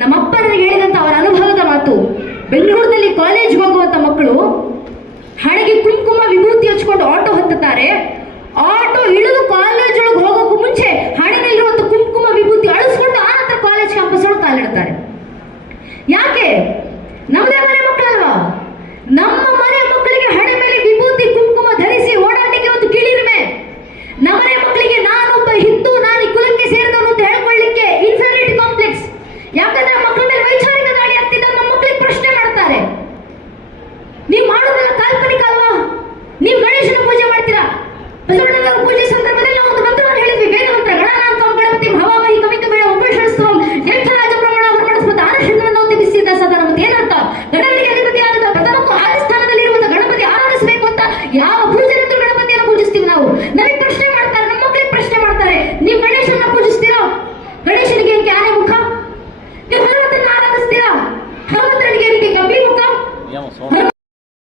ನಮ್ಮಪ್ಪ ನನಗೆ ಹೇಳಿದಂತ ಅವರ ಅನುಭವದ ಮಾತು. ಬೆಂಗಳೂರಿನಲ್ಲಿ ಕಾಲೇಜ್ಗೆ ಹೋಗುವಂತ ಮಕ್ಕಳು ಹಣೆಗೆ ಕುಂಕುಮ ವಿಭೂತಿ ಹಚ್ಕೊಂಡು ಆಟೋ ಹತ್ತುತ್ತಾರೆ. ಆಟೋ ಇಳಿದು ಕಾಲೇಜ್ ಒಳಗೆ ಹೋಗೋಕ್ಕೂ ಮುಂಚೆ ಹಣೆಯಲ್ಲಿರುವಂತ ಕುಂಕುಮ ವಿಭೂತಿ ಅಳಿಸ್ಕೊಂಡು ಆನಂತರ ಕಾಲೇಜ್ ಕ್ಯಾಂಪಸ್ ಒಳಗೆ ಕಾಲಿಡ್ತಾರೆ. ಯಾಕೆ? ನಮ್ಮದೇ ಮನೆ